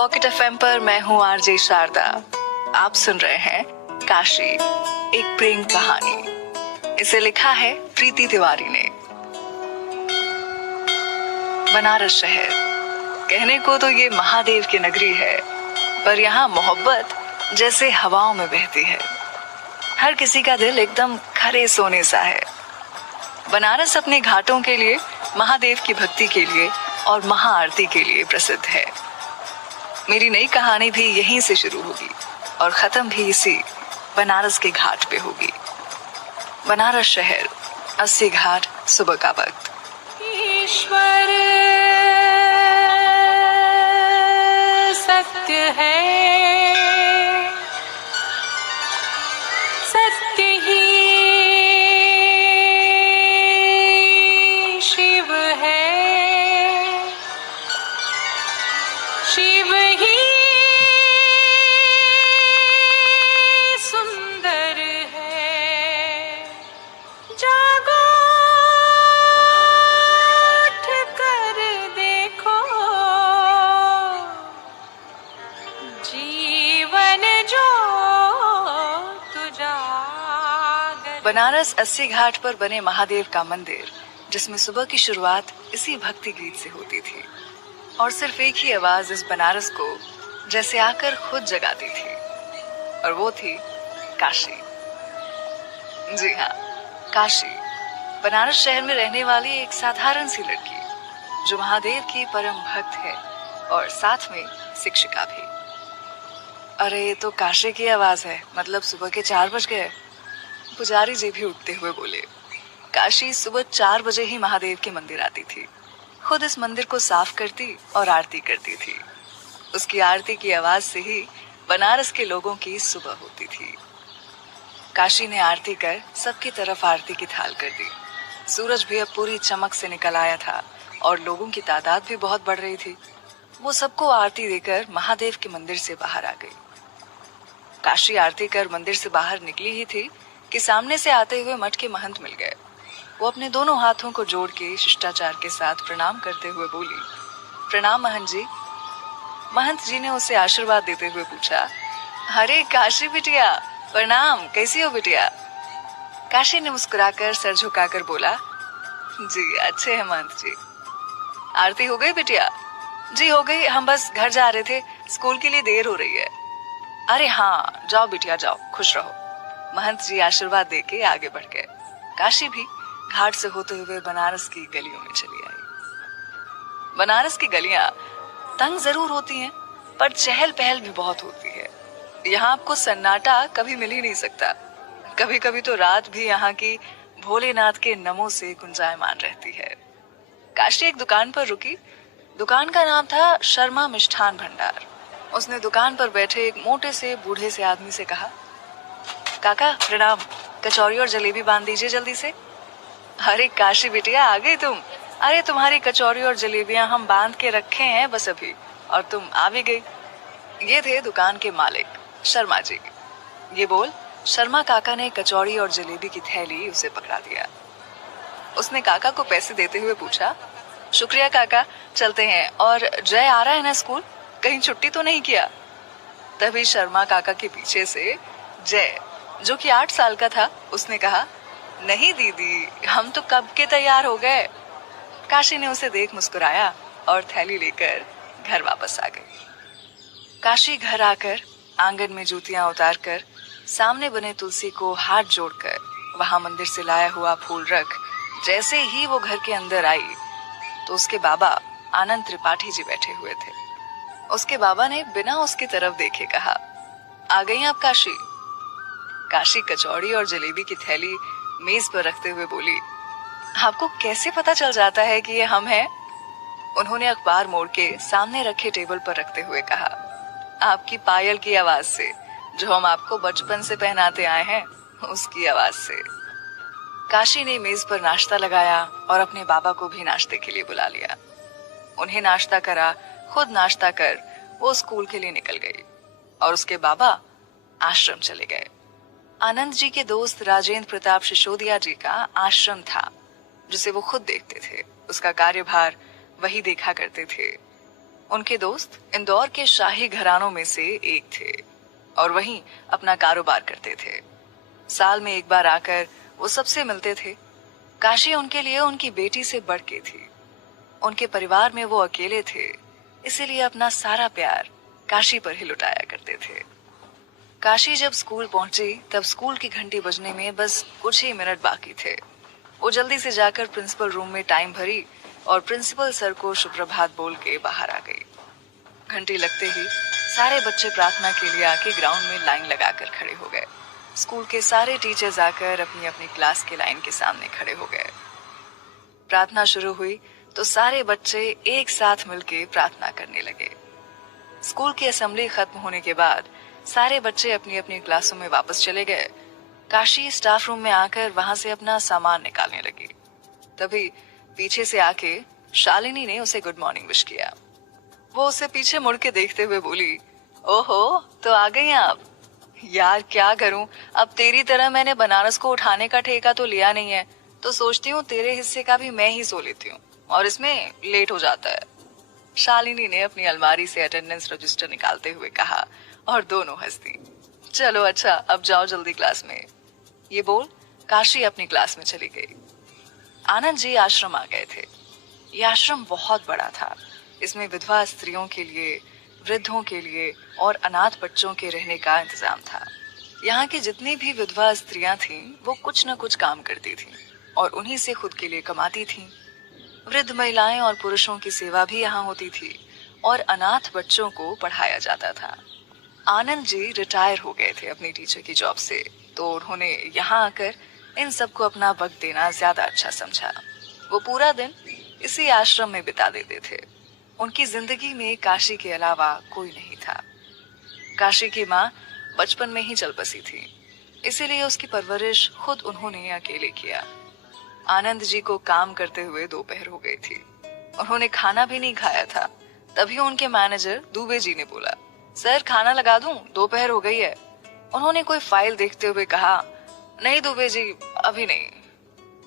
Pocket FM पर मैं हूँ आरजे शारदा। आप सुन रहे हैं काशी, एक प्रेम कहानी। इसे लिखा है प्रीति तिवारी ने। बनारस शहर कहने को तो ये महादेव की नगरी है, पर यहाँ मोहब्बत जैसे हवाओं में बहती है। हर किसी का दिल एकदम खरे सोने सा है। बनारस अपने घाटों के लिए, महादेव की भक्ति के लिए और महाआरती के लिए प्रसिद्ध है। मेरी नई कहानी भी यहीं से शुरू होगी और खत्म भी इसी बनारस के घाट पे होगी। बनारस शहर, 80 घाट, सुबह का वक्त। ईश्वर सत्य है, सत्य ही शिव है, शिव ही सुंदर है। जागो उठ कर देखो, जीवन जो तुझा। बनारस 80 घाट पर बने महादेव का मंदिर, जिसमें सुबह की शुरुआत इसी भक्ति गीत से होती थी और सिर्फ एक ही आवाज इस बनारस को जैसे आकर खुद जगाती थी, और वो थी काशी। जी हाँ, काशी, बनारस शहर में रहने वाली एक साधारण सी लड़की जो महादेव की परम भक्त है और साथ में शिक्षिका भी। अरे ये तो काशी की आवाज है, मतलब सुबह के 4 बज गए। पुजारी जी भी उठते हुए बोले। काशी सुबह 4 बजे ही महादेव के मंदिर आती थी, खुद इस मंदिर को साफ करती और आरती करती थी। उसकी आरती की आवाज से ही बनारस के लोगों की सुबह होती थी। काशी ने आरती कर सबकी तरफ आरती की थाल कर दी। सूरज भी अब पूरी चमक से निकल आया था और लोगों की तादाद भी बहुत बढ़ रही थी। वो सबको आरती देकर महादेव के मंदिर से बाहर आ गई। काशी आरती कर मंदिर से बाहर निकली ही थी कि सामने से आते हुए मठ के महंत मिल गए। वो अपने दोनों हाथों को जोड़ के शिष्टाचार के साथ प्रणाम करते हुए बोली, प्रणाम महंत जी। महंत जी ने उसे आशीर्वाद देते हुए पूछा, अरे काशी बिटिया, प्रणाम, कैसी हो बिटिया? काशी ने मुस्कुराकर सर झुकाकर बोला, जी अच्छे हैं महंत जी। आरती हो गई बिटिया? जी हो गई, हम बस घर जा रहे थे, स्कूल के लिए देर हो रही है। अरे हाँ, जाओ बिटिया जाओ, खुश रहो। महंत जी आशीर्वाद देके आगे बढ़ गए। काशी भी घाट से होते हुए बनारस की गलियों में चली आई। बनारस की गलियां तंग जरूर होती हैं, पर चहल पहल भी बहुत होती है। यहाँ आपको सन्नाटा कभी मिल ही नहीं सकता। कभी कभी तो रात भी यहाँ की भोलेनाथ के नमों से गुंजायमान रहती है। काशी एक दुकान पर रुकी। दुकान का नाम था शर्मा मिष्ठान भंडार। उसने दुकान पर बैठे एक मोटे से बूढ़े से आदमी से कहा, काका प्रणाम, कचौरी और जलेबी बांध दीजिए जल्दी से। अरे काशी बिटिया, आ गई तुम? अरे तुम्हारी कचौरी और जलेबियां हम बांध के रखे हैं बस अभी, और तुम आ भी गई। ये थे दुकान के मालिक शर्मा जी। ये बोल शर्मा काका ने कचौरी और जलेबी की थैली उसे पकड़ा दिया। उसने काका को पैसे देते हुए पूछा, शुक्रिया काका, चलते हैं। और जय आ रहा है ना स्कूल, कहीं छुट्टी तो नहीं किया? तभी शर्मा काका के पीछे से जय, जो कि 8 साल का था, उसने कहा, नहीं दीदी, हम तो कब के तैयार हो गए। काशी ने उसे देख मुस्कुराया और थैली लेकर घर वापस आ गई। काशी घर आकर आंगन में जूतियां उतारकर सामने बने तुलसी को हाथ जोड़कर वहां मंदिर से लाया हुआ फूल रख जैसे ही वो घर के अंदर आई तो उसके बाबा आनंद त्रिपाठी जी बैठे हुए थे। उसके बाबा ने बिना उसकी तरफ देखे कहा, आ गई आप काशी? काशी कचौड़ी और जलेबी की थैली मेज पर रखते हुए बोली, आपको कैसे पता चल जाता है कि ये हम हैं? उन्होंने अखबार मोड़ के सामने रखे टेबल पर रखते हुए कहा, आपकी पायल की आवाज से, जो हम आपको बचपन से पहनाते आए हैं, उसकी आवाज से। काशी ने मेज पर नाश्ता लगाया और अपने बाबा को भी नाश्ते के लिए बुला लिया। उन्हें नाश्ता करा, खुद नाश्ता कर वो स्कूल के लिए निकल गई और उसके बाबा आश्रम चले गए। आनंद जी के दोस्त राजेंद्र प्रताप सिसोदिया जी का आश्रम था, जिसे वो खुद देखते थे। उसका कार्यभार वही देखा करते थे। उनके दोस्त इंदौर के शाही घरानों में से एक थे और वहीं अपना कारोबार करते थे। साल में एक बार आकर वो सबसे मिलते थे। काशी उनके लिए उनकी बेटी से बढ़ के थी। उनके परिवार में वो अकेले थे, इसीलिए अपना सारा प्यार काशी पर ही लुटाया करते थे। काशी जब स्कूल पहुंची तब स्कूल की घंटी बजने में बस कुछ ही मिनट बाकी थे। वो जल्दी से जाकर प्रिंसिपल रूम में टाइम भरी और प्रिंसिपल सर को सुप्रभात बोल के बाहर आ गई। घंटी लगते ही सारे बच्चे प्रार्थना के लिए आके ग्राउंड में लाइन लगाकर खड़े हो गए। स्कूल के सारे टीचर्स आकर अपनी अपनी क्लास के लाइन के सामने खड़े हो गए। प्रार्थना शुरू हुई तो सारे बच्चे एक साथ मिलके प्रार्थना करने लगे। स्कूल की असेंबली खत्म होने के बाद सारे बच्चे अपनी अपनी क्लासों में वापस चले गए। काशी स्टाफ रूम में आकर वहां से अपना सामान निकालने लगी। तभी पीछे से आके शालिनी ने उसे गुड मॉर्निंग विश किया। वो उसे पीछे मुड़ के देखते हुए बोली, ओहो, तो आ गई आप। यार क्या करूं, अब तेरी तरह मैंने बनारस को उठाने का ठेका तो लिया नहीं है, तो सोचती हूँ तेरे हिस्से का भी मैं ही सो लेती हूँ और इसमें लेट हो जाता है। शालिनी ने अपनी अलमारी से अटेंडेंस रजिस्टर निकालते हुए कहा और दोनों हंस दी। चलो अच्छा, अब जाओ जल्दी क्लास में। ये बोल काशी अपनी क्लास में चली गई। आनंद जी आश्रम आ गए थे। ये आश्रम बहुत बड़ा था। इसमें विधवा स्त्रियों के लिए, वृद्धों के लिए और अनाथ बच्चों के रहने का इंतजाम था। यहाँ की जितनी भी विधवा स्त्रियां थीं, वो कुछ न कुछ काम करती थीं और उन्हीं से खुद के लिए कमाती थीं। वृद्ध महिलाएं और पुरुषों की सेवा भी यहाँ होती थी और अनाथ बच्चों को पढ़ाया जाता था। आनंद जी रिटायर हो गए थे अपनी टीचर की जॉब से, तो उन्होंने यहाँ आकर इन सबको अपना वक्त देना ज्यादा अच्छा समझा। वो पूरा दिन इसी आश्रम में बिता देते थे। उनकी जिंदगी में काशी के अलावा कोई नहीं था। काशी की माँ बचपन में ही चल बसी थी, इसीलिए उसकी परवरिश खुद उन्होंने अकेले किया। आनंद जी को काम करते हुए दोपहर हो गई थी। उन्होंने खाना भी नहीं खाया था। तभी उनके मैनेजर दुबे जी ने बोला, सर खाना लगा दूं, दोपहर हो गई है। उन्होंने कोई फाइल देखते हुए कहा, नहीं दुबे जी, अभी नहीं।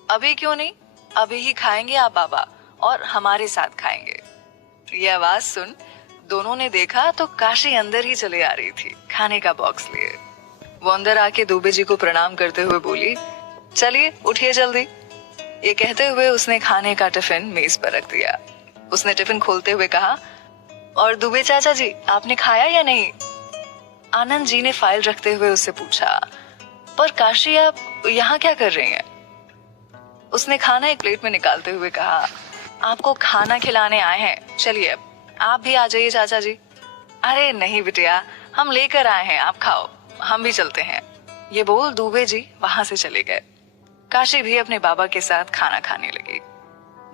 अभी क्यों नहीं? अभी ही खाएंगे आप बाबा, और हमारे साथ खाएंगे। ये आवाज सुन दोनों ने देखा तो काशी अंदर ही चले आ रही थी खाने का बॉक्स लिए। वो अंदर आके दुबे जी को प्रणाम करते हुए बोली, चलिए उठिए जल्दी। ये कहते हुए उसने खाने का टिफिन मेज पर रख दिया। उसने टिफिन खोलते हुए कहा, और दुबे चाचा जी, आपने खाया या नहीं? आनंद जी ने फाइल रखते हुए उससे पूछा, पर काशी आप यहाँ क्या कर रही हैं? उसने खाना एक प्लेट में निकालते हुए कहा, आपको खाना खिलाने आए हैं, चलिए अब आप भी आ जाइए चाचा जी। अरे नहीं बिटिया, हम लेकर आए हैं, आप खाओ, हम भी चलते हैं। ये बोल दुबे जी वहां से चले गए। काशी भी अपने बाबा के साथ खाना खाने लगी।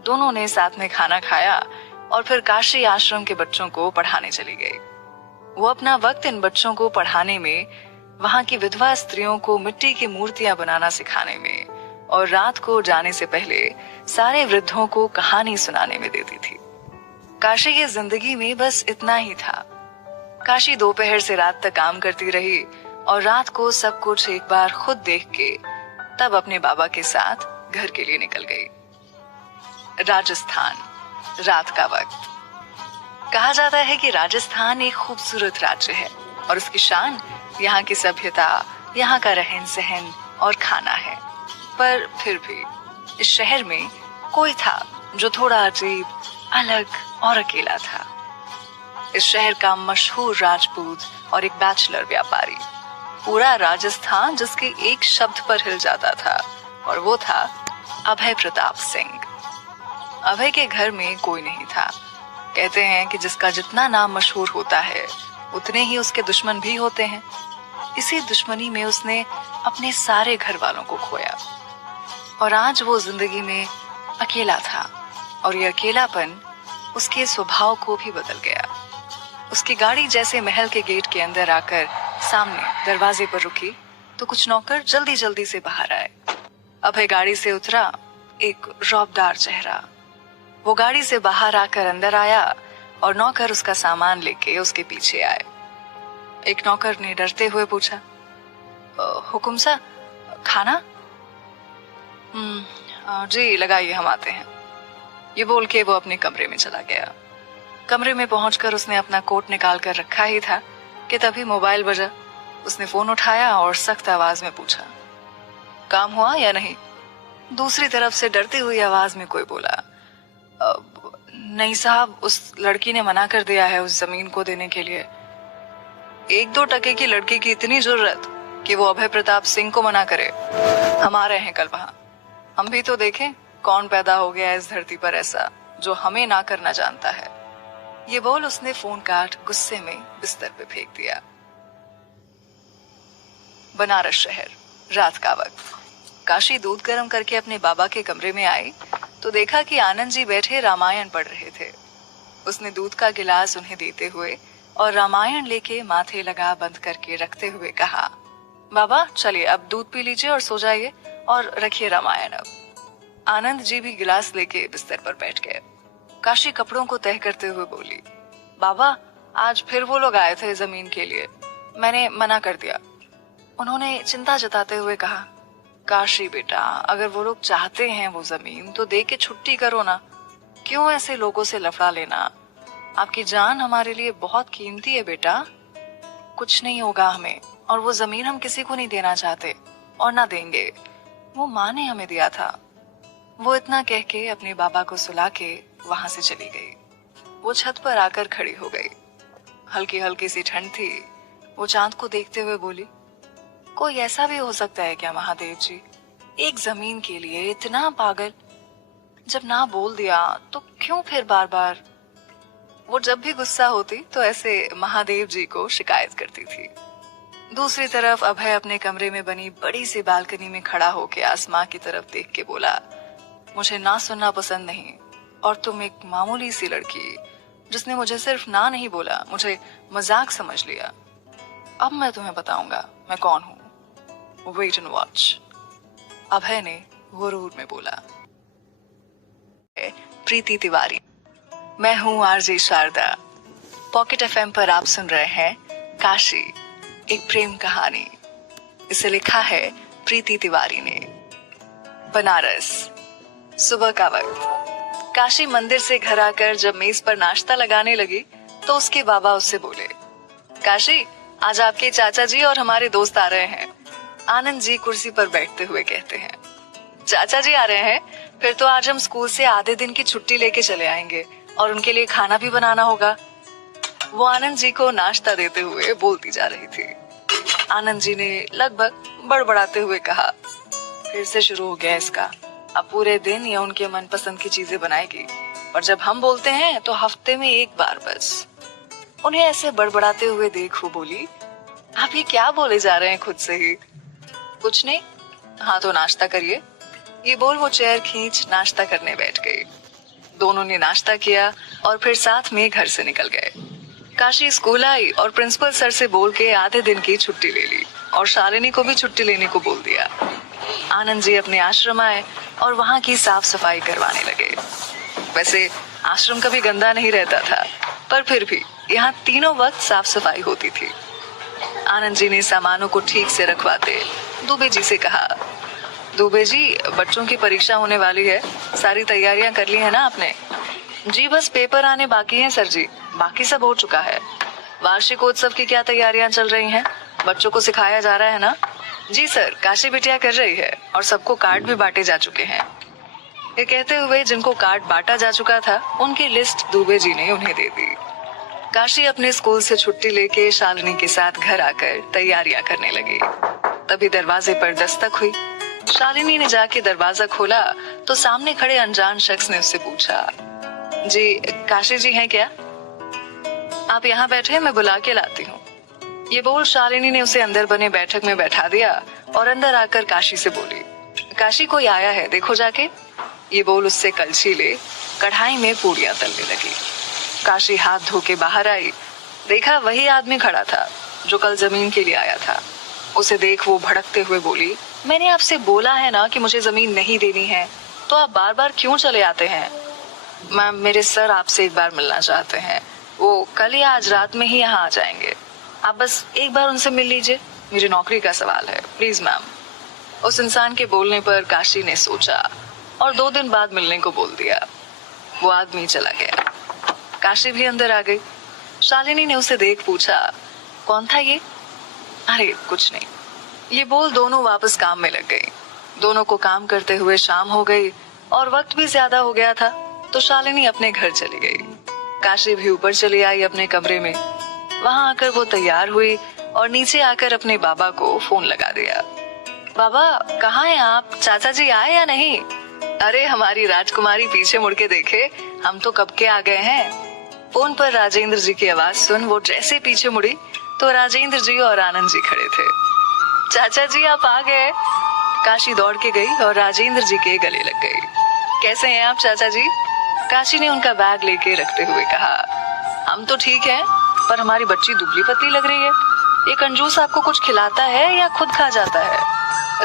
दोनों ने साथ में खाना खाया और फिर काशी आश्रम के बच्चों को पढ़ाने चली गई। वो अपना वक्त इन बच्चों को पढ़ाने में, वहां की विधवा स्त्रियों को मिट्टी की मूर्तियां बनाना सिखाने में और रात को जाने से पहले सारे वृद्धों को कहानी सुनाने में देती थी। काशी की जिंदगी में बस इतना ही था। काशी दोपहर से रात तक काम करती रही और रात को सब कुछ एक बार खुद देख के तब अपने बाबा के साथ घर के लिए निकल गई। राजस्थान, रात का वक्त। कहा जाता है कि राजस्थान एक खूबसूरत राज्य है और उसकी शान यहाँ की सभ्यता, यहाँ का रहन सहन और खाना है। पर फिर भी इस शहर में कोई था जो थोड़ा अजीब, अलग और अकेला था। इस शहर का मशहूर राजपूत और एक बैचलर व्यापारी, पूरा राजस्थान जिसके एक शब्द पर हिल जाता था, और वो था अभय प्रताप सिंह। अभय के घर में कोई नहीं था। कहते हैं कि जिसका जितना नाम मशहूर होता है उतने ही उसके दुश्मन भी होते हैं। इसी दुश्मनी में उसने अपने सारे घर वालों को खोया और आज वो जिंदगी में अकेला था और ये अकेलापन उसके स्वभाव को भी बदल गया। उसकी गाड़ी जैसे महल के गेट के अंदर आकर सामने दरवाजे पर रुकी तो कुछ नौकर जल्दी जल्दी से बाहर आए। अभय गाड़ी से उतरा, एक रौबदार चेहरा। वो गाड़ी से बाहर आकर अंदर आया और नौकर उसका सामान लेके उसके पीछे आए। एक नौकर ने डरते हुए पूछा, हुकुम सा, खाना? जी लगाइए, हम आते हैं। ये बोल के वो अपने कमरे में चला गया। कमरे में पहुंचकर उसने अपना कोट निकाल कर रखा ही था कि तभी मोबाइल बजा। उसने फोन उठाया और सख्त आवाज में पूछा, काम हुआ या नहीं? दूसरी तरफ से डरती हुई आवाज में कोई बोला, नहीं साहब, उस लड़की ने मना कर दिया है उस जमीन को देने के लिए। 1-2 टके की लड़की की इतनी जरूरत कि वो अभय प्रताप सिंह को मना करे। हम आ रहे हैं कल वहां, हम भी तो देखें कौन पैदा हो गया इस धरती पर ऐसा जो हमें ना करना जानता है। ये बोल उसने फोन काट गुस्से में बिस्तर पे फेंक दिया। बनारस शहर, रात का वक्त। काशी दूध गर्म करके अपने बाबा के कमरे में आई तो देखा कि आनंद जी बैठे रामायण पढ़ रहे थे। उसने दूध का गिलास उन्हें देते हुए और रामायण लेके माथे लगा बंद करके रखते हुए कहा, बाबा चलिए अब दूध पी लीजिए और सो जाइए और रखिए रामायण अब। आनंद जी भी गिलास लेके बिस्तर पर बैठ गए। काशी कपड़ों को तह करते हुए बोली, बाबा आज फिर वो लोग आए थे जमीन के लिए, मैंने मना कर दिया। उन्होंने चिंता जताते हुए कहा, काशी बेटा, अगर वो लोग चाहते हैं वो जमीन तो दे के छुट्टी करो ना, क्यों ऐसे लोगों से लफड़ा लेना? आपकी जान हमारे लिए बहुत कीमती है बेटा। कुछ नहीं होगा हमें, और वो जमीन हम किसी को नहीं देना चाहते और ना देंगे, वो माँ ने हमें दिया था। वो इतना कह के अपने बाबा को सुला के वहां से चली गई। वो छत पर आकर खड़ी हो गई। हल्की हल्की सी ठंड थी। वो चांद को देखते हुए बोली, कोई ऐसा भी हो सकता है क्या महादेव जी, एक जमीन के लिए इतना पागल? जब ना बोल दिया तो क्यों फिर बार बार? वो जब भी गुस्सा होती तो ऐसे महादेव जी को शिकायत करती थी। दूसरी तरफ अभय अपने कमरे में बनी बड़ी सी बालकनी में खड़ा होकर आसमां की तरफ देख के बोला, मुझे ना सुनना पसंद नहीं, और तुम एक मामूली सी लड़की जिसने मुझे सिर्फ ना नहीं बोला, मुझे मजाक समझ लिया। अब मैं तुम्हें बताऊंगा मैं कौन हूँ, वेट एंड वॉच। अभय ने गुरूर में बोला। प्रीति तिवारी, मैं हूँ आरजे शारदा। पॉकेट एफएम पर आप सुन रहे हैं काशी, एक प्रेम कहानी। इसे लिखा है प्रीति तिवारी ने। बनारस, सुबह का वक्त। काशी मंदिर से घर आकर जब मेज पर नाश्ता लगाने लगी तो उसके बाबा उससे बोले, काशी आज आपके चाचा जी और हमारे दोस्त आ रहे हैं। आनंद जी कुर्सी पर बैठते हुए कहते हैं, चाचा जी आ रहे हैं, फिर तो आज हम स्कूल से आधे दिन की छुट्टी लेके चले आएंगे और उनके लिए खाना भी बनाना होगा। वो आनंद जी को नाश्ता देते हुए बोलती जा रही थी। आनंद जी ने लगभग बड़बड़ाते हुए कहा, फिर से शुरू हो गया इसका, अब पूरे दिन ये उनके मनपसंद की चीजें बनाएगी, और जब हम बोलते हैं तो हफ्ते में एक बार बस। उन्हें ऐसे बड़बड़ाते हुए देख वो बोली, आप ये क्या बोले जा रहे हैं खुद से ही? कुछ नहीं, हाँ तो नाश्ता करिए। ये बोल वो चेयर खींच नाश्ता करने बैठ गई। दोनों ने नाश्ता किया और फिर साथ में घर से निकल गए। काशी स्कूल आई और प्रिंसिपल सर से बोल के आधे दिन की छुट्टी ले ली और शालिनी को भी छुट्टी लेने को बोल दिया। आनंद जी अपने आश्रम आए और वहाँ की साफ सफाई करवाने लगे। वैसे आश्रम कभी गंदा नहीं रहता था, पर फिर भी यहाँ तीनों वक्त साफ सफाई होती थी। आनंद जी ने सामानों को ठीक से रखवाते दुबे जी से कहा, दुबे जी बच्चों की परीक्षा होने वाली है, सारी तैयारियां कर ली है ना आपने? जी बस पेपर आने बाकी हैं सर जी, बाकी सब हो चुका है। वार्षिकोत्सव की क्या तैयारियां चल रही हैं? बच्चों को सिखाया जा रहा है ना? जी सर, काशी बिटिया कर रही है और सबको कार्ड भी बांटे जा चुके हैं। ये कहते हुए जिनको कार्ड बांटा जा चुका था उनकी लिस्ट दुबे जी ने उन्हें दे दी। काशी अपने स्कूल से छुट्टी लेके शालिनी के साथ घर आकर तैयारियां करने लगी। तभी दरवाजे पर दस्तक हुई। शालिनी ने जाके दरवाजा खोला तो सामने खड़े अनजान शख्स ने उससे पूछा, जी काशी जी हैं क्या? आप यहाँ बैठे, मैं बुला के लाती हूँ। ये बोल शालिनी ने उसे अंदर बने बैठक में बैठा दिया और अंदर आकर काशी से बोली, काशी कोई आया है देखो जाके। ये बोल उससे कलछी ले कढ़ाई में पूड़ियां तलने लगी। काशी हाथ धो के बाहर आई, देखा वही आदमी खड़ा था जो कल जमीन के लिए आया था। उसे देख वो भड़कते हुए बोली, मैंने आपसे बोला है ना कि मुझे जमीन नहीं देनी है, तो आप बार बार क्यों चले आते हैं? मैम मेरे सर आपसे एक बार मिलना चाहते हैं, वो कल या आज रात में ही यहाँ आ जाएंगे, आप बस एक बार उनसे मिल लीजिए, मेरी नौकरी का सवाल है, प्लीज मैम। उस इंसान के बोलने पर काशी ने सोचा और 2 दिन बाद मिलने को बोल दिया। वो आदमी चला गया। काशी भी अंदर आ गई। शालिनी ने उसे देख पूछा, कौन था ये? अरे कुछ नहीं, ये बोल दोनों वापस काम में लग गई। दोनों को काम करते हुए शाम हो गई और वक्त भी ज्यादा हो गया था, तो शालिनी अपने घर चली गई। काशी भी ऊपर चली आई अपने कमरे में। वहां आकर वो तैयार हुई और नीचे आकर अपने बाबा को फोन लगा दिया। बाबा कहाँ हैं आप? चाचा जी आए या नहीं? अरे हमारी राजकुमारी पीछे मुड़ के देखे, हम तो कब के आ गए हैं। फोन पर राजेंद्र जी की आवाज सुन वो जैसे पीछे मुड़ी तो राजेंद्र जी और आनंद जी खड़े थे। चाचा जी आप आ गए। काशी दौड़ के गई और राजेंद्र जी के गले लग गई। कैसे हैं आप चाचा जी? काशी ने उनका बैग लेके रखते हुए कहा, हम तो ठीक हैं, पर हमारी बच्ची दुबली पतली लग रही है। ये कंजूस आपको कुछ खिलाता है या खुद खा जाता है?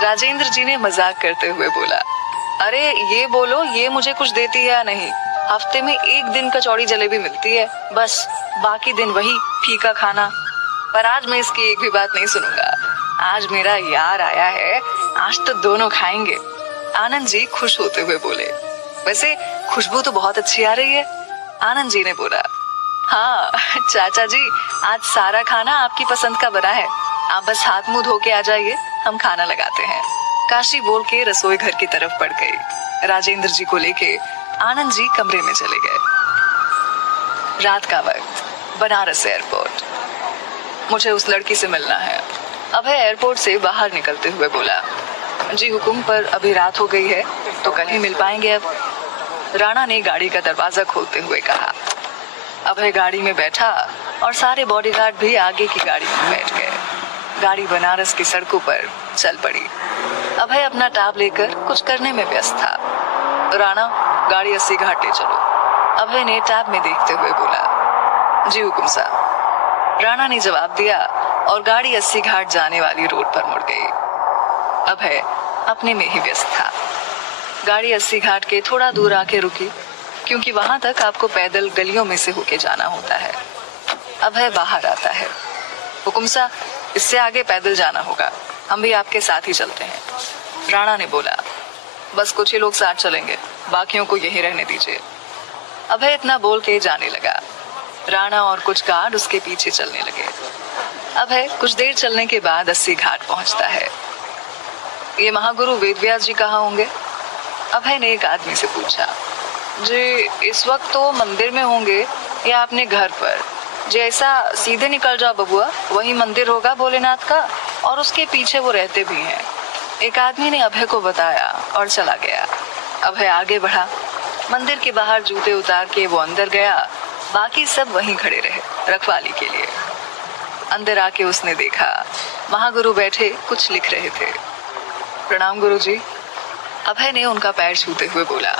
राजेंद्र जी ने मजाक करते हुए बोला, अरे ये बोलो ये मुझे कुछ देती है या नहीं? हफ्ते में एक दिन कचौड़ी जलेबी मिलती है, बस बाकी दिन वही फीका खाना। पर आज मैं इसकी एक भी बात नहीं सुनूंगा। आज मेरा यार आया है, आज तो दोनों खाएंगे। आनंद जी खुश होते हुए बोले, वैसे खुशबू तो बहुत अच्छी आ रही है। आनंद जी ने बोला, हाँ चाचा जी आज सारा खाना आपकी पसंद का बना है, आप बस हाथ मुंह धो के आ जाइए, हम खाना लगाते हैं। काशी बोल के रसोई घर की तरफ बढ़ गई। राजेंद्र जी को लेके आनंद जी कमरे में चले गए। रात का वक्त, बनारस एयरपोर्ट। मुझे उस लड़की से मिलना है। अभय एयरपोर्ट से बाहर निकलते हुए बोला, जी हुकुम, पर अभी रात हो गई है तो कल ही मिल पाएंगे अब। राणा ने गाड़ी का दरवाजा खोलते हुए कहा। अभय गाड़ी में बैठा और सारे बॉडीगार्ड भी आगे की गाड़ी में बैठ गए। गाड़ी बनारस की सड़कों पर चल पड़ी। अभय अपना टैब लेकर कुछ करने में व्यस्त था। राणा गाड़ी 80 घाट ले चलो, अभय ने टैब में देखते हुए बोला। जी हुकुम साहब, राणा ने जवाब दिया और गाड़ी 80 घाट जाने वाली रोड पर मुड़ गई। अभय अपने में ही व्यस्त था। गाड़ी 80 घाट के थोड़ा दूर आके रुकी, क्योंकि वहां तक आपको पैदल गलियों में से होके जाना होता है। अभय बाहर आता है। हुकुम साहब, इससे आगे पैदल जाना होगा, हम भी आपके साथ ही चलते हैं। राणा ने बोला, बस कुछ ही लोग साथ चलेंगे, बाकियों को यहीं रहने दीजिए। अभय इतना बोल के जाने लगा। राणा और कुछ गार्ड उसके पीछे चलने लगे। अभय कुछ देर चलने के बाद 80 घाट पहुंचता है। ये महागुरु वेदव्यास जी कहाँ होंगे? अभय ने एक आदमी से पूछा। जी इस वक्त तो मंदिर में होंगे या अपने घर पर। जैसा सीधे निकल जाओ बबुआ, वही मंदिर होगा भोलेनाथ का, और उसके पीछे वो रहते भी हैं। एक आदमी ने अभय को बताया और चला गया। अभय आगे बढ़ा। मंदिर के बाहर जूते उतार के वो अंदर गया। बाकी सब वहीं खड़े रहे रखवाली के लिए। अंदर आके उसने देखा महागुरु बैठे कुछ लिख रहे थे। प्रणाम गुरु जी, अभय ने उनका पैर छूते हुए बोला।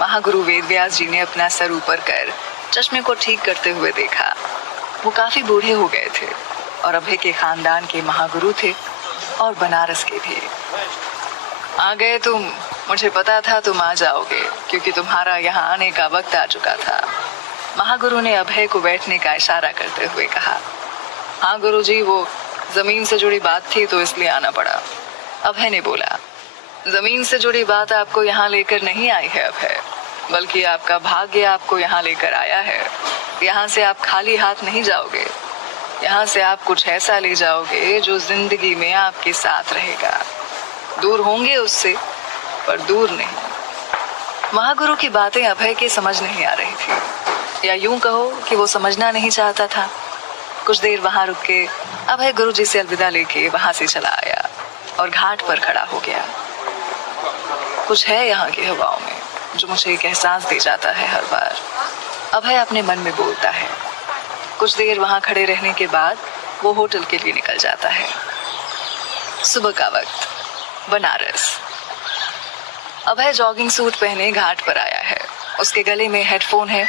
महागुरु वेदव्यास जी ने अपना सर ऊपर कर चश्मे को ठीक करते हुए देखा। वो काफी बूढ़े हो गए थे और अभय के खानदान के महागुरु थे और बनारस के भी। आ गए तुम, मुझे पता था तुम आ जाओगे, क्योंकि तुम्हारा यहाँ आने का वक्त आ चुका था। महागुरु ने अभय को बैठने का इशारा करते हुए कहा। हाँ गुरु जी, वो जमीन से जुड़ी बात थी तो इसलिए आना पड़ा। अभय ने बोला। जमीन से जुड़ी बात आपको यहाँ लेकर नहीं आई है अभय, बल्कि आपका भाग्य आपको यहाँ लेकर आया है। यहाँ से आप खाली हाथ नहीं जाओगे। यहाँ से आप कुछ ऐसा ले जाओगे जो जिंदगी में आपके साथ रहेगा। दूर होंगे उससे, पर दूर नहीं। महागुरु की बातें अभय के समझ नहीं आ रही थी, या यूं कहो कि वो समझना नहीं चाहता था। कुछ देर वहां रुक के अभय गुरु जी से अलविदा लेके वहां से चला आया और घाट पर खड़ा हो गया। कुछ है यहाँ की हवाओं में जो मुझे एक एहसास दे जाता है हर बार, अभय अपने मन में बोलता है। कुछ देर वहां खड़े रहने के बाद वो होटल के लिए निकल जाता है। सुबह का वक्त, बनारस। अभय जॉगिंग सूट पहने घाट पर आया है। उसके गले में हेडफोन है।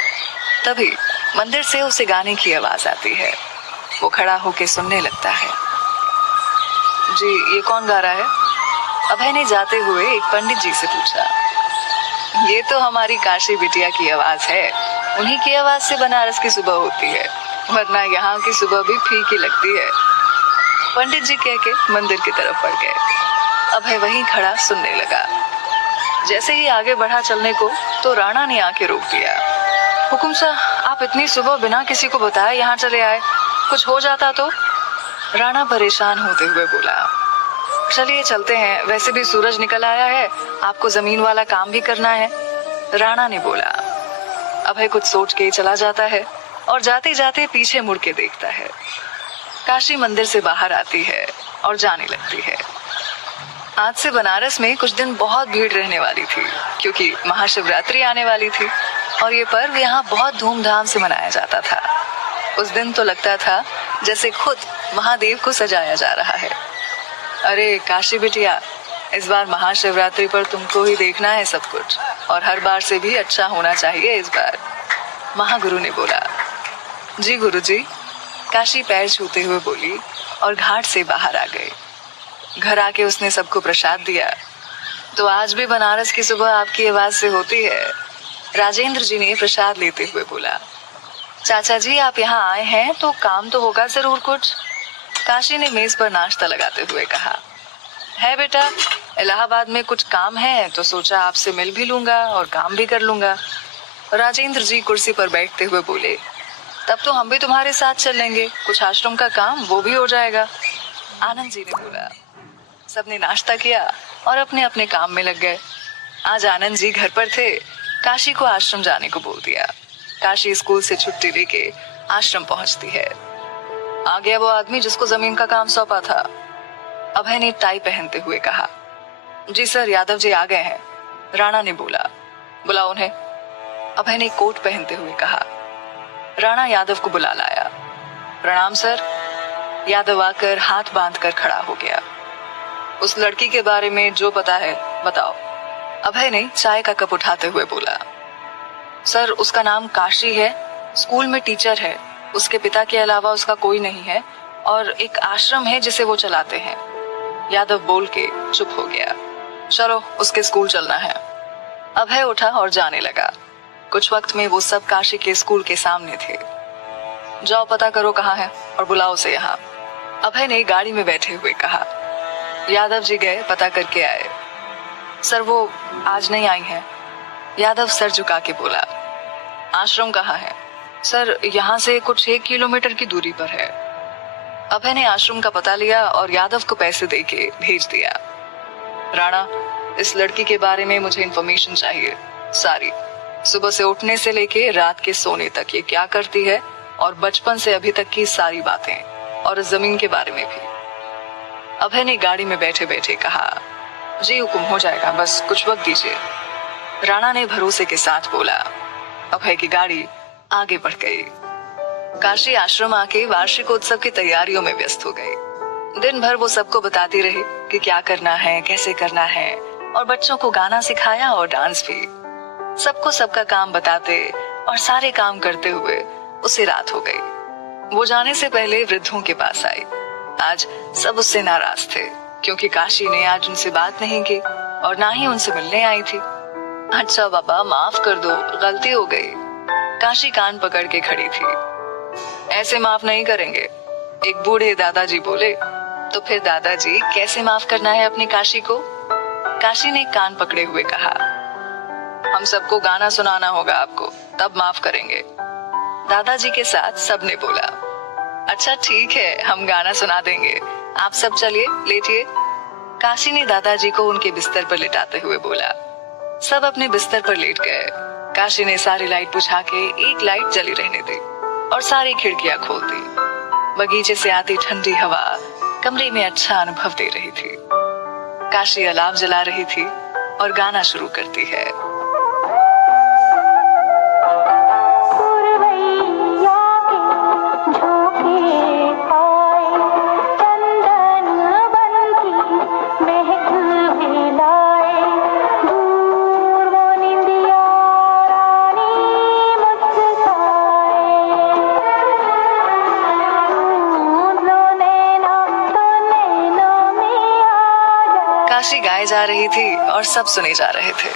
तभी मंदिर से उसे गाने की आवाज आती है। वो खड़ा होके सुनने लगता है। जी ये कौन गा रहा है? अभय ने जाते हुए एक पंडित जी से पूछा। ये तो हमारी काशी बिटिया की आवाज है, उन्हीं की आवाज से बनारस की सुबह होती है, वरना यहाँ की सुबह भी फीकी लगती है। पंडित जी कह के मंदिर की तरफ बढ़ गए। अभय वहीं खड़ा सुनने लगा। जैसे ही आगे बढ़ा चलने को तो राणा ने आके रोक दिया। हुकुम सा, आप इतनी सुबह बिना किसी को बताए यहाँ चले आए, कुछ हो जाता तो? राणा परेशान होते हुए बोला। चलिए चलते हैं, वैसे भी सूरज निकल आया है, आपको जमीन वाला काम भी करना है, राणा ने बोला। अभय कुछ सोच के चला जाता है और जाते जाते पीछे मुड़ के देखता है। काशी मंदिर से बाहर आती है और जाने लगती है। आज से बनारस में कुछ दिन बहुत भीड़ रहने वाली थी, क्योंकि महाशिवरात्रि आने वाली थी और ये पर्व यहाँ बहुत धूमधाम से मनाया जाता था। उस दिन तो लगता था जैसे खुद महादेव को सजाया जा रहा है। अरे काशी बिटिया, इस बार महाशिवरात्रि पर तुमको ही देखना है सब कुछ, और हर बार से भी अच्छा होना चाहिए इस बार, महागुरु ने बोला। जी गुरुजी, काशी पैर छूते हुए बोली और घाट से बाहर आ गई। घर आके उसने सबको प्रसाद दिया। तो आज भी बनारस की सुबह आपकी आवाज से होती है, राजेंद्र जी ने प्रसाद लेते हुए बोला। चाचा जी, आप यहाँ आए हैं तो काम तो होगा जरूर कुछ, काशी ने मेज पर नाश्ता लगाते हुए कहा। है बेटा, इलाहाबाद में कुछ काम है तो सोचा आपसे मिल भी लूंगा और काम भी कर लूंगा, राजेंद्र जी कुर्सी पर बैठते हुए बोले। तब तो हम भी तुम्हारे साथ चल लेंगे, कुछ आश्रम का काम वो भी हो जाएगा, आनंद जी ने बोला। सबने नाश्ता किया और अपने अपने काम में लग गए। आज आनंद जी घर पर थे, काशी को आश्रम जाने को बोल दिया। काशी स्कूल से छुट्टी लेके आश्रम पहुंचती है। आ गया वो आदमी जिसको जमीन का काम सौंपा था, अभय ने टाई पहनते हुए कहा। जी सर, यादव जी आ गए हैं, राणा ने बोला। बुलाओ उन्हें, अभय ने कोट पहनते हुए कहा। राणा यादव को बुला लाया। प्रणाम सर, यादव आकर हाथ बांधकर खड़ा हो गया। उस लड़की के बारे में जो पता है बताओ, अभय ने चाय का कप उठाते हुए बोला। सर, उसका नाम काशी है, स्कूल में टीचर है, उसके पिता के अलावा उसका कोई नहीं है और एक आश्रम है जिसे वो चलाते हैं, यादव बोल के चुप हो गया। चलो उसके स्कूल चलना है। अभय उठा और जाने लगा। कुछ वक्त में वो सब काशी के स्कूल के सामने थे। जाओ पता करो कहाँ है और बुलाओ उसे यहाँ, अभय ने गाड़ी में बैठे हुए कहा। यादव जी गए, पता करके आए। सर वो आज नहीं आई हैं, यादव सर झुका के बोला। आश्रम कहाँ है? सर यहाँ से कुछ 1 किलोमीटर की दूरी पर है। अभय ने आश्रम का पता लिया और यादव को पैसे देके भेज दिया। राणा, इस लड़की के बारे में मुझे इन्फॉर्मेशन चाहिए सारी, सुबह से उठने से लेके रात के सोने तक ये क्या करती है और बचपन से अभी तक की सारी बातें, और इस जमीन के बारे में भी। अभय ने गाड़ी में बैठे बैठे कहा। जी हुकुम, हो जाएगा, बस कुछ वक्त दीजिए, राणा ने भरोसे के साथ बोला। अभय की गाड़ी आगे बढ़ गई। काशी आश्रम आके वार्षिक उत्सव की तैयारियों में व्यस्त हो गई। दिन भर वो सबको बताती रही कि क्या करना है, कैसे करना है, और बच्चों को गाना सिखाया और डांस भी। सबको सबका काम बताते और सारे काम करते हुए उसे रात हो गई। वो जाने से पहले वृद्धों के पास आई। आज सब उससे नाराज थे क्योंकि काशी ने आज उनसे बात नहीं की और ना ही उनसे मिलने आई थी। अच्छा बाबा, माफ कर दो, गलती हो गई, काशी कान पकड़ के खड़ी थी। ऐसे माफ नहीं करेंगे, एक बूढ़े दादाजी बोले। तो फिर दादाजी, कैसे माफ करना है अपनी काशी को? काशी ने कान पकड़े हुए कहा। हम सबको गाना सुनाना होगा आपको, तब माफ करेंगे, दादाजी के साथ सबने बोला। अच्छा ठीक है, हम गाना सुना देंगे, आप सब चलिए, लेटिए, काशी ने दादाजी को उनके बिस्तर पर लिटाते हुए बोला। सब अपने बिस्तर पर लेट गए। काशी ने सारी लाइट बुझा के एक लाइट जली रहने दी और सारी खिड़कियां खोल दी। बगीचे से आती ठंडी हवा कमरे में अच्छा अनुभव दे रही थी। काशी अलाव जला रही थी और गाना शुरू करती है। काशी गाए जा रही थी और सब सुने जा रहे थे।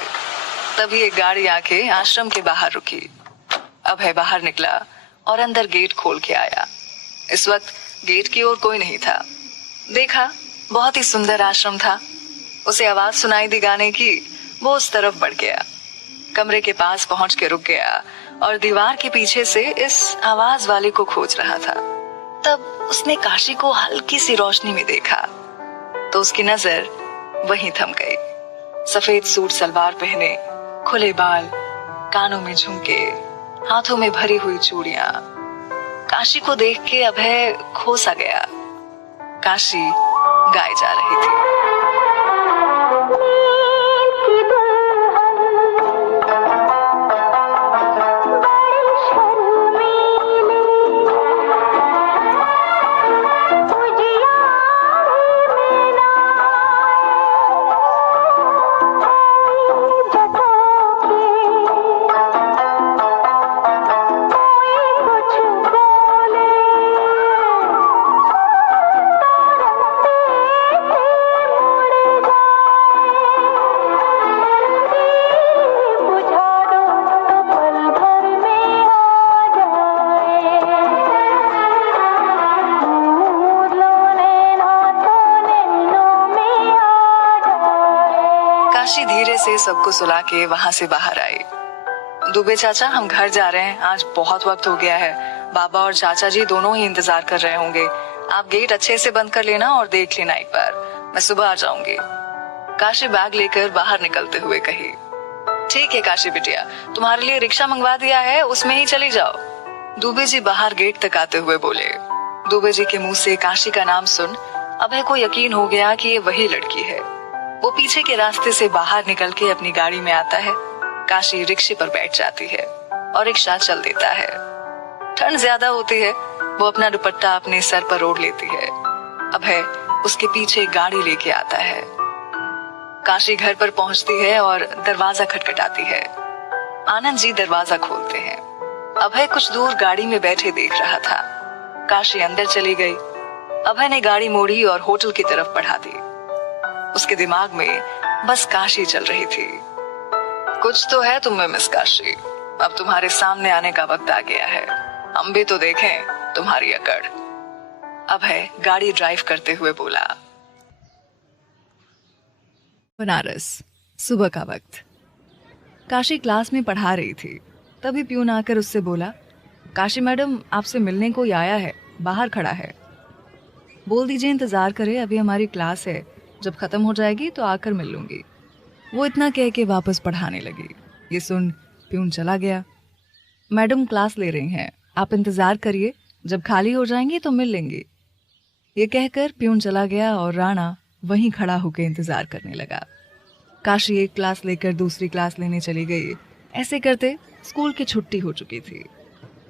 तभी एक गाड़ी आके आश्रम के बाहर रुकी। अभय बाहर निकला और अंदर गेट खोल के आया। इस वक्त गेट की ओर कोई नहीं था। देखा, बहुत ही सुंदर आश्रम था। उसे आवाज सुनाई दी गाने की, वो उस तरफ बढ़ गया। कमरे के पास पहुंच के रुक गया और दीवार के पीछे से इस आवाज वाले को खोज रहा था। तब उसने काशी को हल्की सी रोशनी में देखा तो उसकी नजर वहीं थम गई। सफेद सूट सलवार पहने, खुले बाल, कानों में झुमके, हाथों में भरी हुई चूड़ियां। काशी को देख के अभय खो सा गया। काशी गाई जा रही थी। काशी धीरे से सबको सुला के वहां से बाहर आई। दुबे चाचा, हम घर जा रहे हैं, आज बहुत वक्त हो गया है। बाबा और चाचा जी दोनों ही इंतजार कर रहे होंगे। आप गेट अच्छे से बंद कर लेना और देख लेना एक बार, मैं सुबह आ जाऊंगी। काशी बैग लेकर बाहर निकलते हुए कही। ठीक है काशी बिटिया, तुम्हारे लिए रिक्शा मंगवा दिया है, उसमें ही चली जाओ। दुबे जी बाहर गेट तक आते हुए बोले। दुबे जी के मुंह से काशी का नाम सुन अभय को यकीन हो गया कि ये वही लड़की है। वो पीछे के रास्ते से बाहर निकल के अपनी गाड़ी में आता है। काशी रिक्शे पर बैठ जाती है और रिक्शा चल देता है। ठंड ज्यादा होती है, वो अपना दुपट्टा अपने सर पर ओढ़ लेती है। अभय उसके पीछे गाड़ी लेके आता है। काशी घर पर पहुंचती है और दरवाजा खटखटाती है। आनंद जी दरवाजा खोलते हैं। अभय कुछ दूर गाड़ी में बैठे देख रहा था। काशी अंदर चली गई। अभय ने गाड़ी मोड़ी और होटल की तरफ बढ़ा दी। उसके दिमाग में बस काशी चल रही थी। कुछ तो है तुम में मिस काशी, अब तुम्हारे सामने आने का वक्त आ गया है। हम भी तो देखें तुम्हारी अकड़। अभय गाड़ी ड्राइव करते हुए बोला। बनारस, सुबह का वक्त। काशी क्लास में पढ़ा रही थी। तभी प्यून आकर उससे बोला, काशी मैडम आपसे मिलने कोई आया है, बाहर खड़ा है। बोल दीजिए इंतजार करे, अभी हमारी क्लास है, जब खत्म हो जाएगी तो आकर मिल लूंगी। वो इतना कह के वापस पढ़ाने लगी। ये सुन प्यून चला गया। मैडम क्लास ले रही हैं, आप इंतजार करिए, जब खाली हो जाएंगी तो मिल लेंगी। ये कहकर प्यून चला गया और राणा वहीं खड़ा होकर इंतजार करने लगा। काशी एक क्लास लेकर दूसरी क्लास लेने चली गई। ऐसे करते स्कूल की छुट्टी हो चुकी थी।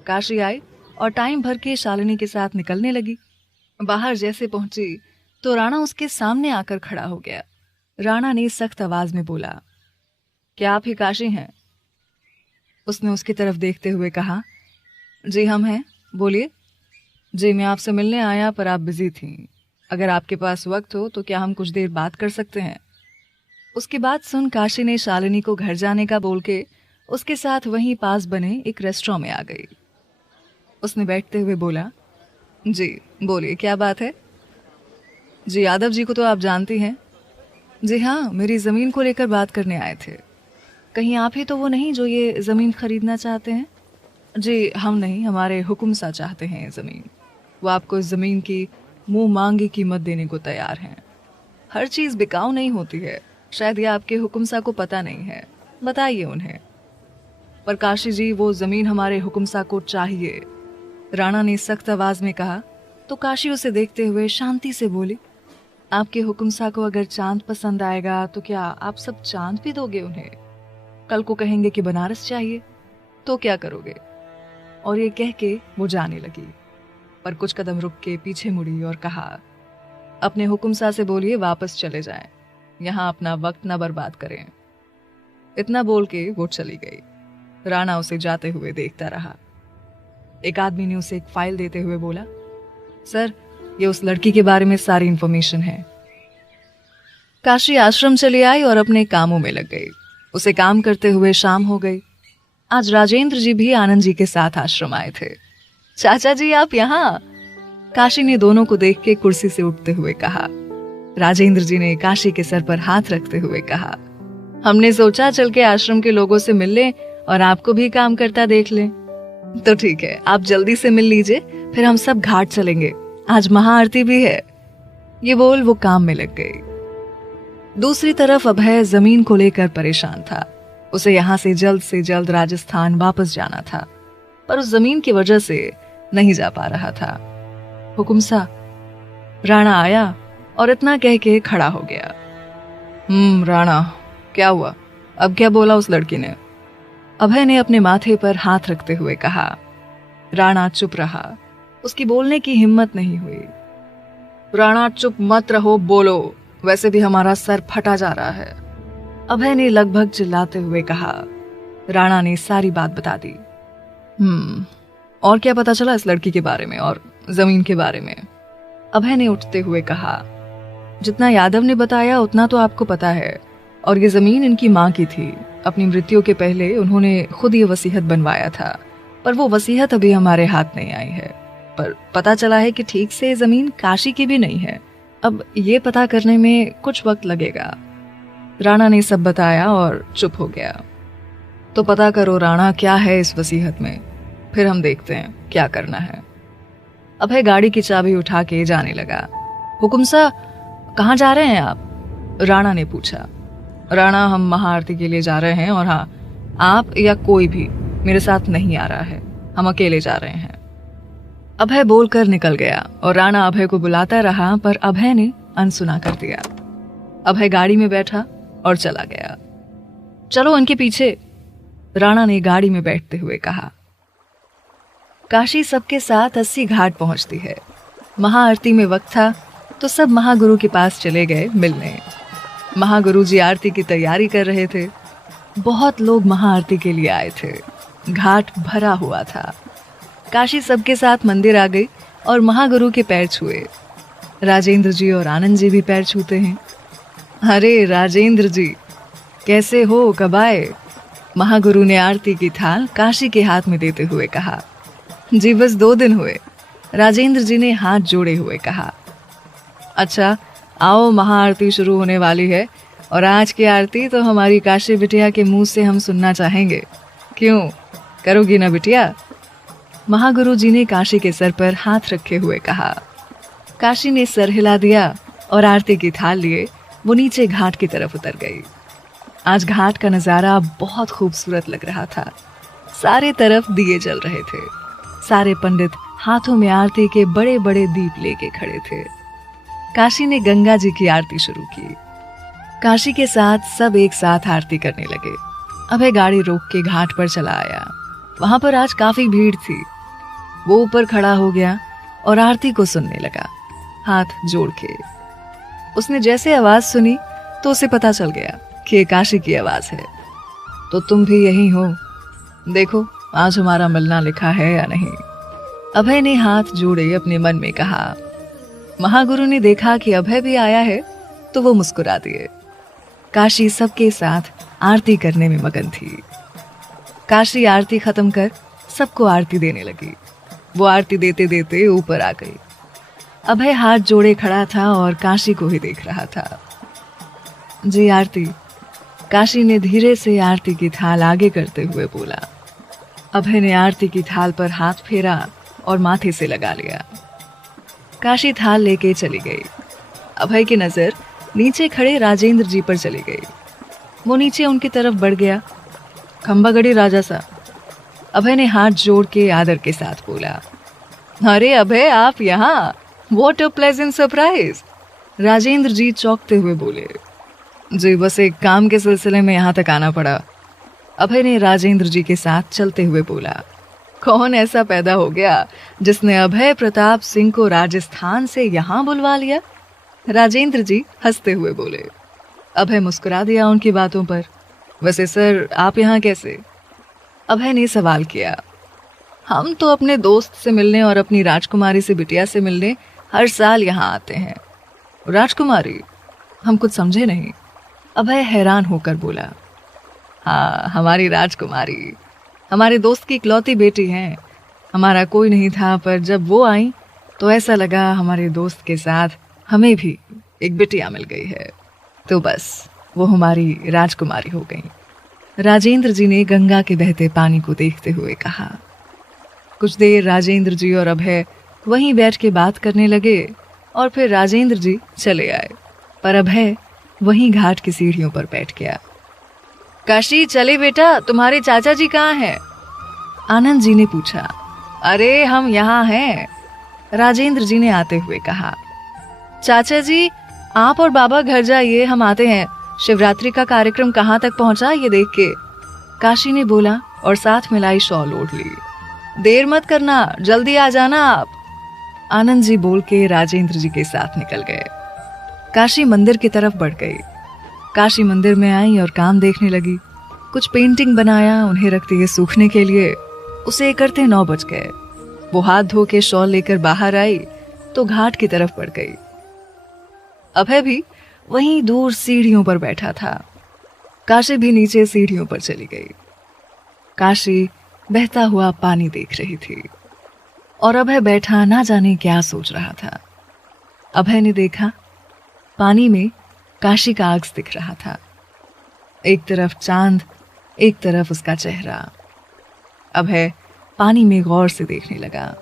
काशी आई और टाइम भर के शालिनी के साथ निकलने लगी। बाहर जैसे पहुंची तो राणा उसके सामने आकर खड़ा हो गया। राणा ने सख्त आवाज में बोला, क्या आप ही काशी हैं? उसने उसकी तरफ देखते हुए कहा, जी हम हैं, बोलिए। जी मैं आपसे मिलने आया पर आप बिजी थी। अगर आपके पास वक्त हो तो क्या हम कुछ देर बात कर सकते हैं? उसकी बात सुन काशी ने शालिनी को घर जाने का बोल के उसके साथ वहीं पास बने एक रेस्टोरेंट में आ गई। उसने बैठते हुए बोला, जी बोलिए क्या बात है? जी यादव जी को तो आप जानती हैं। जी हाँ, मेरी ज़मीन को लेकर बात करने आए थे। कहीं आप ही तो वो नहीं जो ये ज़मीन खरीदना चाहते हैं? जी हम नहीं, हमारे हुक्म सा चाहते हैं ये ज़मीन। वो आपको इस ज़मीन की मुंह मांगी कीमत देने को तैयार हैं। हर चीज़ बिकाऊ नहीं होती है, शायद ये आपके हुक्म सा को पता नहीं है, बताइए उन्हें। पर काशी जी वो ज़मीन हमारे हुक्म सा को चाहिए, राणा ने सख्त आवाज़ में कहा। तो काशी उसे देखते हुए शांति से बोली, आपके हुक्म सा को अगर चांद पसंद आएगा तो क्या आप सब चांद भी दोगे उन्हें? कल को कहेंगे कि बनारस चाहिए तो क्या करोगे? और ये कह के वो जाने लगी, पर कुछ कदम रुक के पीछे मुड़ी और कहा, अपने हुक्म सा से बोलिए वापस चले जाएं, यहाँ अपना वक्त ना बर्बाद करें। इतना बोल के वो चली गई। राणा उसे जाते हुए देखता रहा। एक आदमी ने उसे एक फाइल देते हुए बोला, सर ये उस लड़की के बारे में सारी इंफॉर्मेशन है। काशी आश्रम चली आई और अपने कामों में लग गई। उसे काम करते हुए शाम हो गई। आज राजेंद्र जी भी आनंद जी के साथ आश्रम आए थे। चाचा जी आप यहाँ? काशी ने दोनों को देख के कुर्सी से उठते हुए कहा। राजेंद्र जी ने काशी के सर पर हाथ रखते हुए कहा, हमने सोचा चल के आश्रम के लोगों से मिल लें और आपको भी काम करता देख लें। तो ठीक है, आप जल्दी से मिल लीजिए, फिर हम सब घाट चलेंगे, आज महाआरती भी है। ये बोल वो काम में लग गई। दूसरी तरफ अभय जमीन को लेकर परेशान था। उसे यहाँ से जल्द राजस्थान वापस जाना था, पर उस जमीन की वजह से नहीं जा पा रहा था। हुकुम सा, राणा आया और इतना कह के खड़ा हो गया। राणा, क्या हुआ? अब क्या बोला उस लड़की ने? अभय ने अपने माथे पर हाथ रखते हुए कहा। राणा चुप रहा, उसकी बोलने की हिम्मत नहीं हुई। राणा चुप मत रहो, बोलो, वैसे भी हमारा सर फटा जा रहा है, अभय ने लगभग चिल्लाते हुए कहा। राणा ने सारी बात बता दी। और क्या पता चला इस लड़की के बारे में और जमीन के बारे में? अभय ने उठते हुए कहा। जितना यादव ने बताया उतना तो आपको पता है, और ये जमीन इनकी माँ की थी। अपनी मृत्यु के पहले उन्होंने खुद ये वसीयत बनवाया था, पर वो वसीयत अभी हमारे हाथ नहीं आई है। पर पता चला है कि ठीक से जमीन काशी की भी नहीं है। अब ये पता करने में कुछ वक्त लगेगा। राणा ने सब बताया और चुप हो गया। तो पता करो राणा, क्या है इस वसीयत में, फिर हम देखते हैं क्या करना है। अभय गाड़ी की चाबी उठा के जाने लगा। हुकुम सा, कहाँ जा रहे हैं आप? राणा ने पूछा। राणा, हम महाआरती के लिए जा रहे हैं, और हाँ, आप या कोई भी मेरे साथ नहीं आ रहा है, हम अकेले जा रहे हैं। अभय बोलकर निकल गया और राणा अभय को बुलाता रहा, पर अभय ने अनसुना कर दिया। अभय गाड़ी में बैठा और चला गया। चलो उनके पीछे, राणा ने गाड़ी में बैठते हुए कहा। काशी सबके साथ 80 घाट पहुंचती है। महाआरती में वक्त था तो सब महागुरु के पास चले गए मिलने। महागुरु जी आरती की तैयारी कर रहे थे। बहुत लोग महाआरती के लिए आए थे। घाट भरा हुआ था। काशी सबके साथ मंदिर आ गई और महागुरु के पैर छुए। राजेंद्र जी और आनंद जी भी पैर छूते हैं। अरे राजेंद्र जी, कैसे हो, कब आए? महागुरु ने आरती की थाल काशी के हाथ में देते हुए कहा। जी बस 2 दिन हुए, राजेंद्र जी ने हाथ जोड़े हुए कहा। अच्छा, आओ, महाआरती शुरू होने वाली है, और आज की आरती तो हमारी काशी बिटिया के मुंह से हम सुनना चाहेंगे। क्यों, करोगी ना बिटिया? महागुरु जी ने काशी के सर पर हाथ रखे हुए कहा। काशी ने सर हिला दिया और आरती की थाल लिए वो नीचे घाट की तरफ उतर गई। आज घाट का नजारा बहुत खूबसूरत लग रहा था। सारे तरफ दिए जल रहे थे। सारे पंडित हाथों में आरती के बड़े बड़े दीप लेके खड़े थे। काशी ने गंगा जी की आरती शुरू की। काशी के साथ सब एक साथ आरती करने लगे। अभय गाड़ी रोक के घाट पर चला आया। वहां पर आज काफी भीड़ थी। वो ऊपर खड़ा हो गया और आरती को सुनने लगा, हाथ जोड़ के। उसने जैसे आवाज सुनी तो उसे पता चल गया कि ये काशी की आवाज है। तो तुम भी यही हो? देखो आज हमारा मिलना लिखा है या नहीं। अभय ने हाथ जोड़े अपने मन में कहा। महागुरु ने देखा कि अभय भी आया है तो वो मुस्कुरा दिए। काशी सबके साथ आरती करने में मगन थी। काशी आरती खत्म कर सबको आरती देने लगी। वो आरती देते देते ऊपर आ गई। अभय हाथ जोड़े खड़ा था और काशी को ही देख रहा था। जी आरती, काशी ने धीरे से आरती की थाल आगे करते हुए बोला। अभय ने आरती की थाल पर हाथ फेरा और माथे से लगा लिया। काशी थाल लेके चली गई। अभय की नजर नीचे खड़े राजेंद्र जी पर चली गई। वो नीचे उनकी तरफ बढ़ गया। खंबागढ़ी राजा सा, अभय ने हाथ जोड़ के आदर के साथ बोला। अरे अभय, आप यहाँ? What a pleasant surprise. Rajendra ji चौंकते हुए बोले। जी बस एक काम के सिलसिले में यहाँ तक आना पड़ा, अभय ने राजेंद्र जी के साथ चलते हुए बोला। कौन ऐसा पैदा हो गया जिसने अभय प्रताप सिंह को राजस्थान से यहाँ बुलवा लिया? राजेंद्र जी हंसते हुए बोले। अभय मुस्कुरा दिया उनकी बातों पर। वैसे सर, आप यहाँ कैसे? अभय ने सवाल किया। हम तो अपने दोस्त से मिलने और अपनी राजकुमारी से बिटिया से मिलने हर साल यहाँ आते हैं। राजकुमारी? हम कुछ समझे नहीं। अभय हैरान होकर बोला। हाँ, हमारी राजकुमारी, हमारे दोस्त की इकलौती बेटी हैं। हमारा कोई नहीं था, पर जब वो आई तो ऐसा लगा हमारे दोस्त के साथ हमें भी एक बिटिया मिल गई है, तो बस वो हमारी राजकुमारी हो गई। राजेंद्र जी ने गंगा के बहते पानी को देखते हुए कहा। कुछ देर राजेंद्र जी और अभय वहीं बैठ के बात करने लगे और फिर राजेंद्र जी चले आए, पर अभय वहीं घाट की सीढ़ियों पर बैठ गया। काशी चले बेटा, तुम्हारे चाचा जी कहाँ हैं? आनंद जी ने पूछा। अरे हम यहाँ हैं, राजेंद्र जी ने आते हुए कहा। चाचा जी आप और बाबा घर जाइए, हम आते हैं। शिवरात्रि का कार्यक्रम कहाँ तक पहुंचा ये देख के, काशी ने बोला और साथ में लाई शॉल ओढ़ ली। देर मत करना, जल्दी आ जाना आप, आनंद जी बोल के राजेंद्र जी के साथ निकल गए। काशी मंदिर की तरफ बढ़ गई। काशी मंदिर में आई और काम देखने लगी। कुछ पेंटिंग बनाया, उन्हें रख दिए सूखने के लिए। उसे करते 9 बज गए। वो हाथ धो के शॉल लेकर बाहर आई तो घाट की तरफ बढ़ गई। अभय भी वहीं दूर सीढ़ियों पर बैठा था। काशी भी नीचे सीढ़ियों पर चली गई। काशी बहता हुआ पानी देख रही थी और अभय बैठा ना जाने क्या सोच रहा था। अभय ने देखा पानी में काशी का अक्स दिख रहा था। एक तरफ चांद, एक तरफ उसका चेहरा। अभय पानी में गौर से देखने लगा।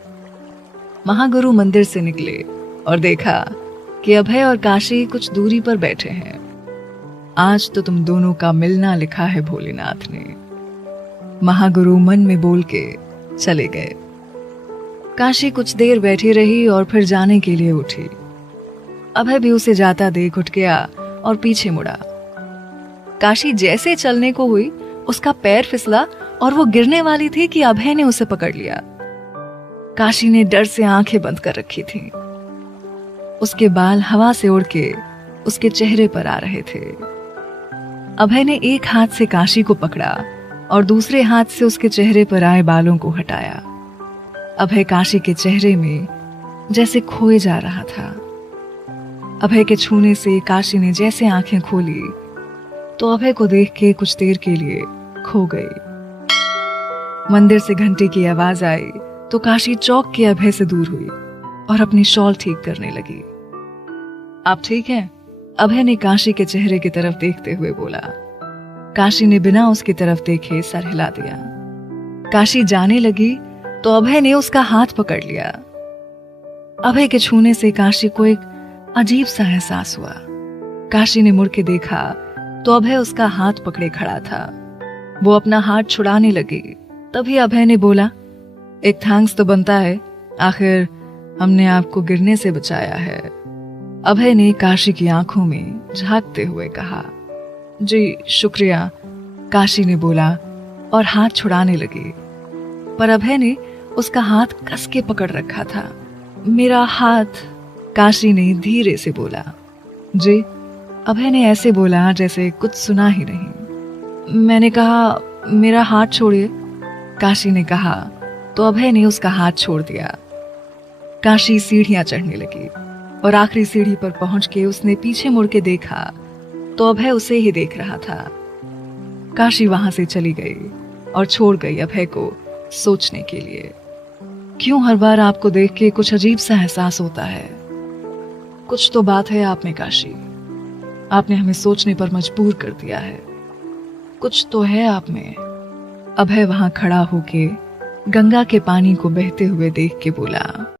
महागुरु मंदिर से निकले और देखा कि अभय और काशी कुछ दूरी पर बैठे हैं। आज तो तुम दोनों का मिलना लिखा है भोलेनाथ ने, महागुरु मन में बोल के चले गए। काशी कुछ देर बैठी रही और फिर जाने के लिए उठी। अभय भी उसे जाता देख उठ गया और पीछे मुड़ा। काशी जैसे चलने को हुई उसका पैर फिसला और वो गिरने वाली थी कि अभय ने उसे पकड़ लिया। काशी ने डर से आंखें बंद कर रखी थी। उसके बाल हवा से उड़ के उसके चेहरे पर आ रहे थे। अभय ने एक हाथ से काशी को पकड़ा और दूसरे हाथ से उसके चेहरे पर आए बालों को हटाया। अभय काशी के चेहरे में जैसे खोए जा रहा था। अभय के छूने से काशी ने जैसे आंखें खोली तो अभय को देख के कुछ देर के लिए खो गई। मंदिर से घंटे की आवाज आई तो काशी चौंक के अभय से दूर हुई और अपनी शॉल ठीक करने लगी। आप ठीक हैं? अभय ने काशी के चेहरे की तरफ देखते हुए बोला। काशी ने बिना उसकी तरफ देखे सर हिला दिया। काशी जाने लगी तो अभय ने उसका हाथ पकड़ लिया। अभय के छूने से काशी को एक अजीब सा एहसास हुआ। काशी ने मुड़ के देखा तो अभय उसका हाथ पकड़े खड़ा था। वो अपना हाथ छुड़ाने लगी। तभी अभय ने बोला, एक थैंक्स तो बनता है, आखिर हमने आपको गिरने से बचाया है। अभय ने काशी की आंखों में झांकते हुए कहा। जी शुक्रिया, काशी ने बोला और हाथ छुड़ाने लगी, पर अभय ने उसका हाथ कस के पकड़ रखा था। मेरा हाथ, काशी ने धीरे से बोला। जी, अभय ने ऐसे बोला जैसे कुछ सुना ही नहीं। मैंने कहा मेरा हाथ छोड़िए, काशी ने कहा तो अभय ने उसका हाथ छोड़ दिया। काशी सीढ़ियां चढ़ने लगी और आखिरी सीढ़ी पर पहुंच के उसने पीछे मुड़ के देखा तो अभय उसे ही देख रहा था। काशी वहां से चली गई और छोड़ गई अभय को सोचने के लिए। क्यों हर बार आपको देख के कुछ अजीब सा एहसास होता है? कुछ तो बात है आप में काशी, आपने हमें सोचने पर मजबूर कर दिया है। कुछ तो है आप में। अभय वहां खड़ा होके गंगा के पानी को बहते हुए देख के बोला।